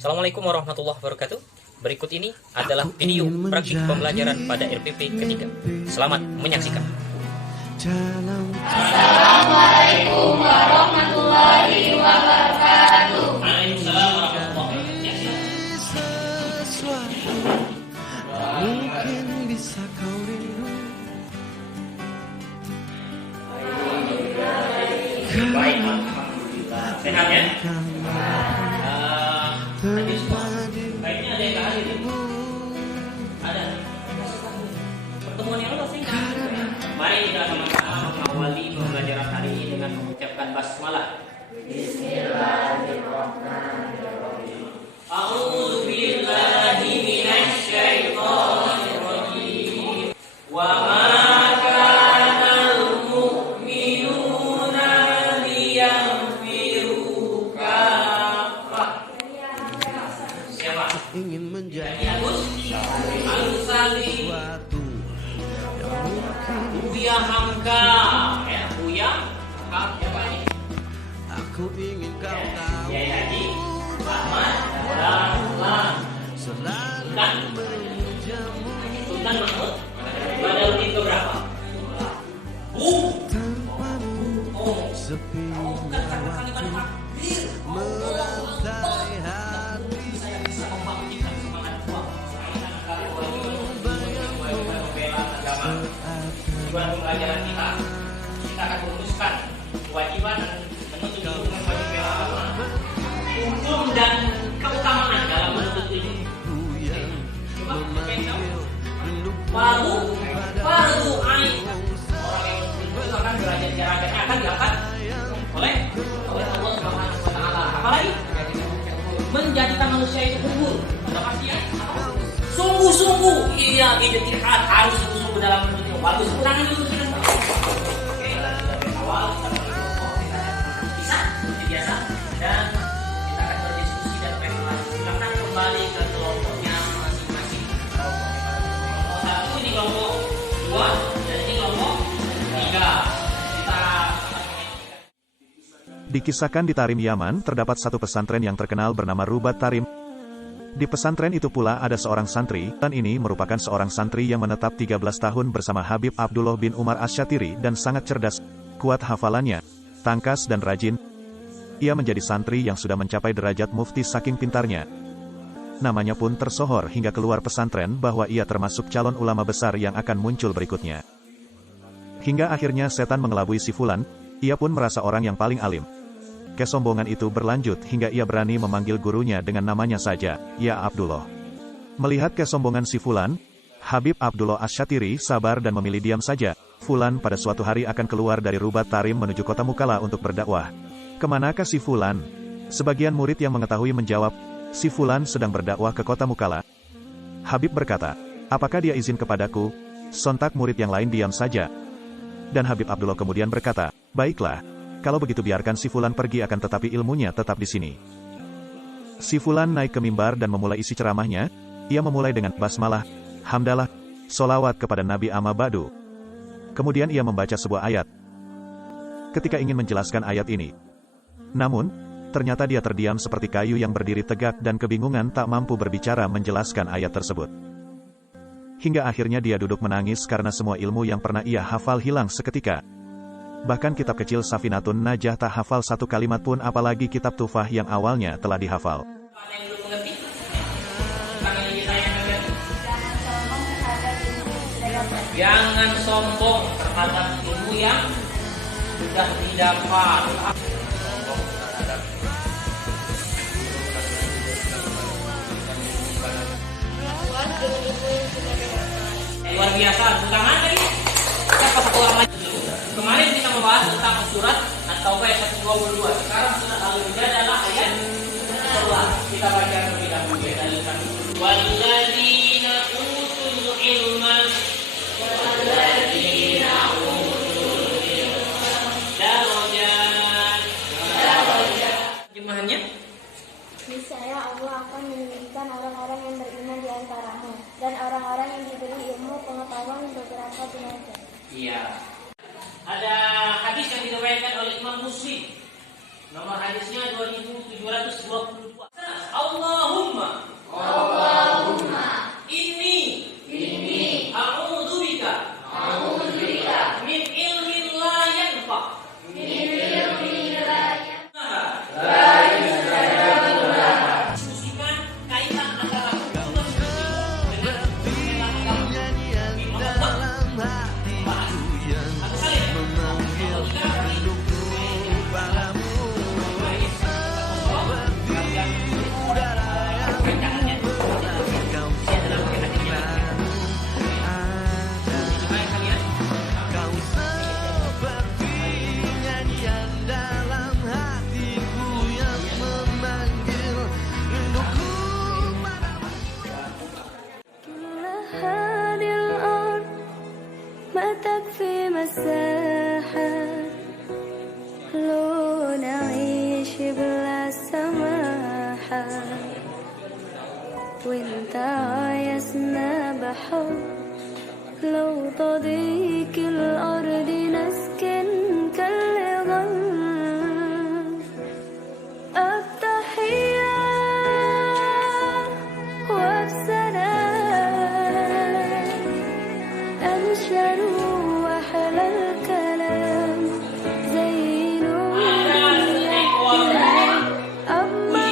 Assalamualaikum warahmatullahi wabarakatuh. Berikut ini adalah video praktik pembelajaran pada RPP ketiga. Selamat menyaksikan. Assalamualaikum warahmatullahi wabarakatuh. Waalaikumsalam warahmatullahi wabarakatuh. Mungkin bisa kau rindu. Baik, alhamdulillah. Sehat ya? Baiknya ada yang nggak hadir? Ada. Pertemuan yang lo singkat. Mari kita sama-sama mengawali pembelajaran hari ini dengan mengucapkan basmalah. Bismillahirrahmanirrahim. A'udzu billahi minasy syaithanir rajim. Wa ma ingin menjadi sesuatu yang mungkin Buya Hamka ya Buya Hamka siapa ini? aku ingin kau tahu. Ya Haji Ahmad Dahlan Selalu Sultan memujamu Sultan Mahmud Badaludin itu berapa? tanpamu. Sepinya waktu merantai hati. Pembelajaran kita akan merumuskan kewajiban dan menuntut ilmu dengan wajib agama, hukum dan keutamaan dalam menuntut ilmu. Coba fardu ain, orang yang itu akan derajat derajatnya akan diangkat oleh Allah Subhanahu wa taala. Apalagi menjadikan manusia itu unggul. Sudah pasti ya? Sungguh-sungguh iya ijtihad harus sungguh-sungguh dalam menuntut ilmu. Bagus kurangnya dulu kita. Oke, dari awal kita bisa seperti biasa dan kita akan berdiskusi dan evaluasi. Silakan kembali ke kelompoknya masing-masing. Kelompok satu ini kelompok dua dan ini kelompok tiga. Kita Dikisahkan di Tarim Yaman, terdapat satu pesantren yang terkenal bernama Rubat Tarim. Di pesantren itu pula ada seorang santri, dan ini merupakan seorang santri yang menetap 13 tahun bersama Habib Abdullah bin Umar Asy-Syatiri dan sangat cerdas, kuat hafalannya, tangkas dan rajin. Ia menjadi santri yang sudah mencapai derajat mufti saking pintarnya. Namanya pun tersohor hingga keluar pesantren bahwa ia termasuk calon ulama besar yang akan muncul berikutnya. Hingga akhirnya setan mengelabui si Fulan, ia pun merasa orang yang paling alim. Kesombongan itu berlanjut hingga ia berani memanggil gurunya dengan namanya saja, ya Abdullah. Melihat kesombongan si Fulan, Habib Abdullah Asy-Syatiri sabar dan memilih diam saja. Fulan pada suatu hari akan keluar dari Rubat Tarim menuju kota Mukalla untuk berdakwah. Kemanakah si Fulan? Sebagian murid yang mengetahui menjawab, si Fulan sedang berdakwah ke kota Mukalla. Habib berkata, apakah dia izin kepadaku? Sontak murid yang lain diam saja. Dan Habib Abdullah kemudian berkata, baiklah. Kalau begitu biarkan si Fulan pergi akan tetapi ilmunya tetap di sini. Si Fulan naik ke mimbar dan memulai isi ceramahnya. Ia memulai dengan basmalah, hamdalah, solawat kepada Nabi Amma Ba'du. Kemudian ia membaca sebuah ayat. Ketika ingin menjelaskan ayat ini, namun, ternyata dia terdiam seperti kayu yang berdiri tegak dan kebingungan tak mampu berbicara menjelaskan ayat tersebut. Hingga akhirnya dia duduk menangis karena semua ilmu yang pernah ia hafal hilang seketika. Bahkan kitab kecil Safinatun Najah tak hafal satu kalimat pun, apalagi kitab Tufah yang awalnya telah dihafal. ada yang belum mengerti? Tangan ini saya yang mengerti. Jangan sombong terhadap ilmu yang sudah didapat. Luar biasa, tangan tadi. Siapa satu orang lagi? Kemarin kita membahas tentang surat At-Taubah ayat 122. Sekarang surat Al-Hujurat adalah ayat 11. Kita baca terlebih dahulu ya dalilkan. Walladzina utul ilma darajat. Terjemahannya? Niscaya Allah akan meninggikan orang-orang yang beriman di antaramu dan orang-orang yang diberi ilmu pengetahuan beberapa derajat. Iya. Ada hadis yang diriwayatkan oleh Imam Muslim. Nomor hadisnya 2722. Allahu وانت عايزنا بحب لو تضيق الأرض نسكن كالغل التحية وبسلام أنشر وأحلى الكلام زي نور أما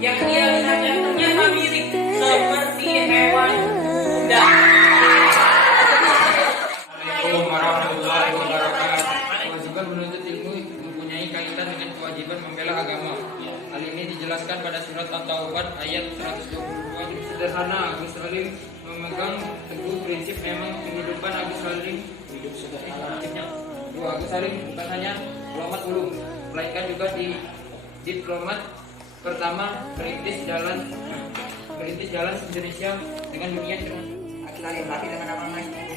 yang dia lihatnya ternyata mirip seperti hewan kuda. Assalamualaikum warahmatullahi wabarakatuh. Kewajiban menuntut ilmu mempunyai kaitan dengan kewajiban membela agama. Hal ini dijelaskan pada surat At-Taubah ayat 122. Sederhana, Agus Salim memegang teguh prinsip memang kehidupan Agus Salim hidup sederhana. Agus Salim bukan hanya diplomat ulum, melainkan juga di diplomat pertama merintis jalan Indonesia dengan dunia cerah. Salim laki dengan nama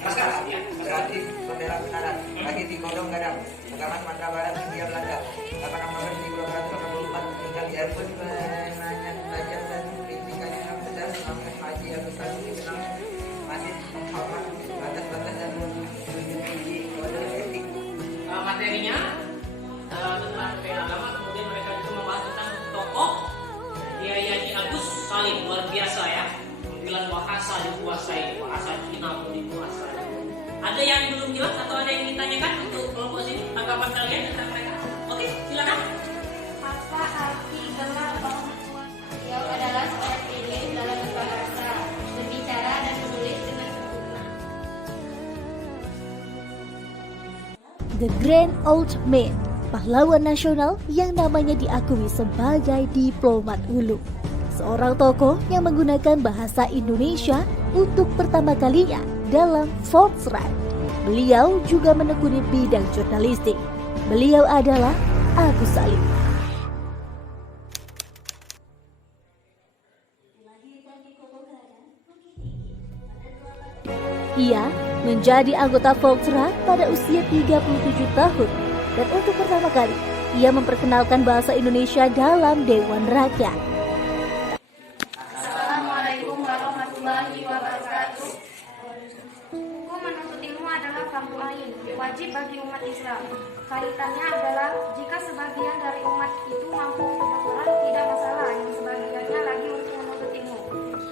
Maskara, berarti bendera kebenaran, laki di Kodong Gadang, agama Sumatera Barat, Hindia Belanda, 8 November 1984, meninggal di Airbus, penanya belajar dan pendidikan yang besar, Muhammad Haji Agus Salim dikenal masih menghormat batas-batas dan menjunjung kode etik. Materinya tentang agama, kemudian mereka juga membahas tentang tokoh Kiai Haji Agus Salim, luar biasa ya. Bilang bahasa dikuasai, bahasa Cina pun dikuasai. Ada yang belum jelas atau ada yang ditanyakan untuk kelompok sini? Tanggapan kalian tentang mereka? Oke, silakan. Apa arti gelar orang tua? Beliau adalah seorang ilim dalam berbahasa, berbicara dan menulis dengan sempurna. The Grand Old Man, pahlawan nasional yang namanya diakui sebagai diplomat ulung. Seorang tokoh yang menggunakan bahasa Indonesia untuk pertama kalinya dalam Volksraad. Beliau juga menekuni bidang jurnalistik. Beliau adalah Agus Salim. Ia menjadi anggota Volksraad pada usia 37 tahun dan untuk pertama kali ia memperkenalkan bahasa Indonesia dalam Dewan Rakyat. Assalamualaikum warahmatullahi wabarakatuh. Hukum menuntut ilmu adalah fardu ain, wajib bagi umat Islam. Kaitannya adalah jika sebagian dari umat itu mampu untuk berperang, tidak masalah. Yang sebagiannya lagi untuk menuntut ilmu.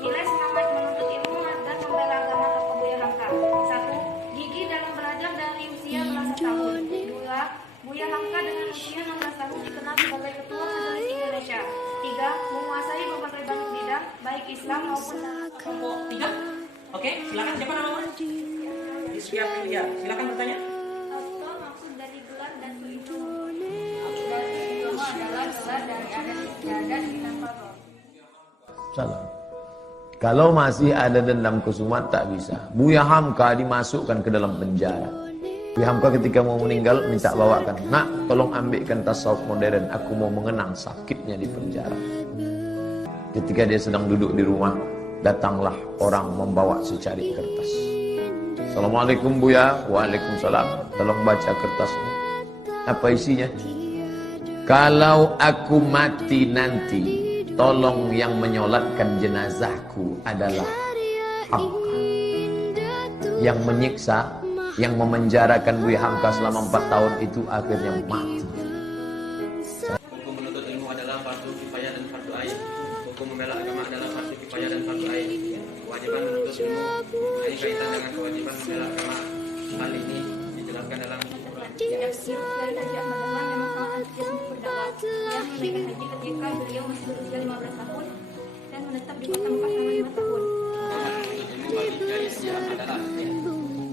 Nilai semangat menuntut ilmu dan membela agama tokoh Buya Hamka. 1. Gigih dalam belajar dari usia belasan tahun. 2. Buya Hamka dengan usia 16 tahun dikenal sebagai Ketua Majelis Indonesia. 3. Menguasai berbagai banyak bidang, baik Islam maupun Kelompok 3. Oke, silakan. Siapa namanya? Rizkia Prilia. Silakan bertanya. Apa maksud dari gelar dan diploma? Maksud dari diploma adalah gelar dari adat istiadat tanpa roh. Salah. Kalau masih ada dendam kesumat tak bisa. Buya Hamka dimasukkan ke dalam penjara. Buya Hamka ketika mau meninggal minta bawakan, nak tolong ambilkan tasawuf modern, aku mau mengenang sakitnya di penjara. Ketika dia sedang duduk di rumah, datanglah orang membawa secari kertas. Assalamualaikum Buya. Waalaikumsalam. Tolong baca kertas ini. Apa isinya? Kalau aku mati nanti, tolong yang menyolatkan jenazahku adalah Hamka. Yang menyiksa, yang memenjarakan Buya Hamka selama 4 tahun itu akhirnya mati. Hukum menuntut ilmu adalah fardu kifayah dan fardu ain. Hukum membela agama adalah fardu kifayah dan fardu ain. Kewajiban menuntut ilmu mempunyai kaitan dengan kewajiban membela agama. Hal ini dijelaskan dalam Kiai Haji Ahmad Dahlan memang sangat antusias untuk berdakwah. Dia menunaikan haji ketika beliau masih berusia 15 tahun dan menetap di kota Mekah selama 5 tahun. menuntut ilmu bagi Kiai Haji Ahmad Dahlan.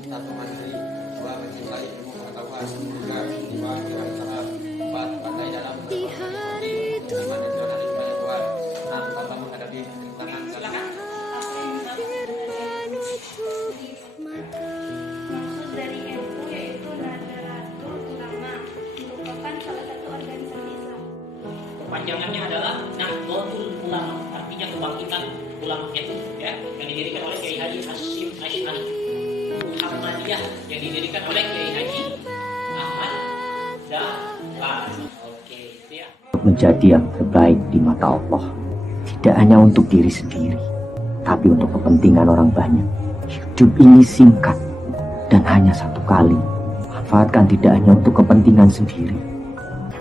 1. Mandiri. 2. Mencintai ilmu pengetahuan. 3. Iman dengan salah. 4. Pandai dalam berkomunikasi. 5. Nasional dan pengetahuan. 6. Tanpa menghadapi tantangan. Silakan. Maksud dari NU yaitu Nahdlatul Ulama, merupakan salah satu organisasi Islam. Panjangannya adalah Nahdlatul Ulama, artinya kebangkitan ulama itu, ya, yang didirikan oleh Kiai Haji Hasyim Asy'ari. Muhammadiyah yang didirikan oleh Kiai Haji Ahmad Dahlan. Oke, ya. Menjadi yang terbaik di mata Allah, tidak hanya untuk diri sendiri, tapi untuk kepentingan orang banyak. Hidup ini singkat dan hanya satu kali. Manfaatkan tidak hanya untuk kepentingan sendiri.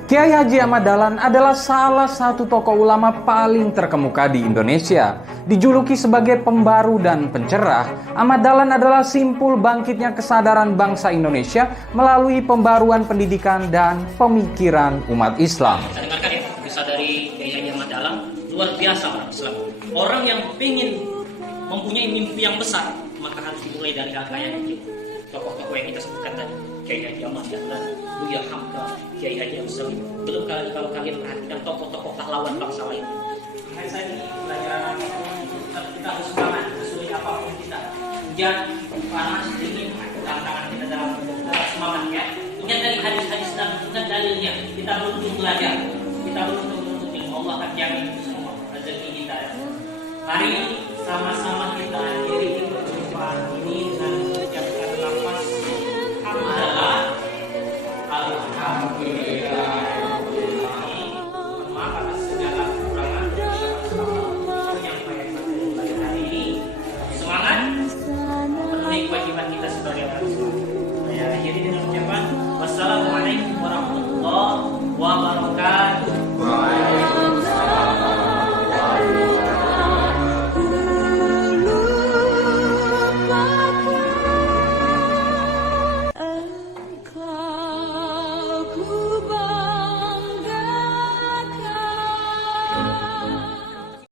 Kiai Haji Ahmad Dahlan adalah salah satu tokoh ulama paling terkemuka di Indonesia. Dijuluki sebagai pembaru dan pencerah, Ahmad Dahlan adalah simpul bangkitnya kesadaran bangsa Indonesia melalui pembaruan pendidikan dan pemikiran umat Islam. Saya dengarkan ya, kisah dari Kiai Haji Ahmad Dahlan, luar biasa orang Islam. Orang yang ingin mempunyai mimpi yang besar, maka harus dimulai dari kakak yang kecil. Tokoh-tokoh yang kita sebutkan tadi, Kiai Haji Ahmad Dahlan, Buya Hamka, Kiai Haji Muslim. Belum kali kalau kalian perhatikan tokoh-tokoh pahlawan bangsa lain. Hai saya ini pelajaran kita harus semangat, sesuai apapun kita. Hujan, panas, dingin, tantangan kita dalam semangat ya. Ingat dari hadis-hadis dan ingat dalilnya. Kita perlu belajar. Kita perlu menuntut ilmu. Allah akan jamin itu semua rezeki kita. Mari sama-sama kita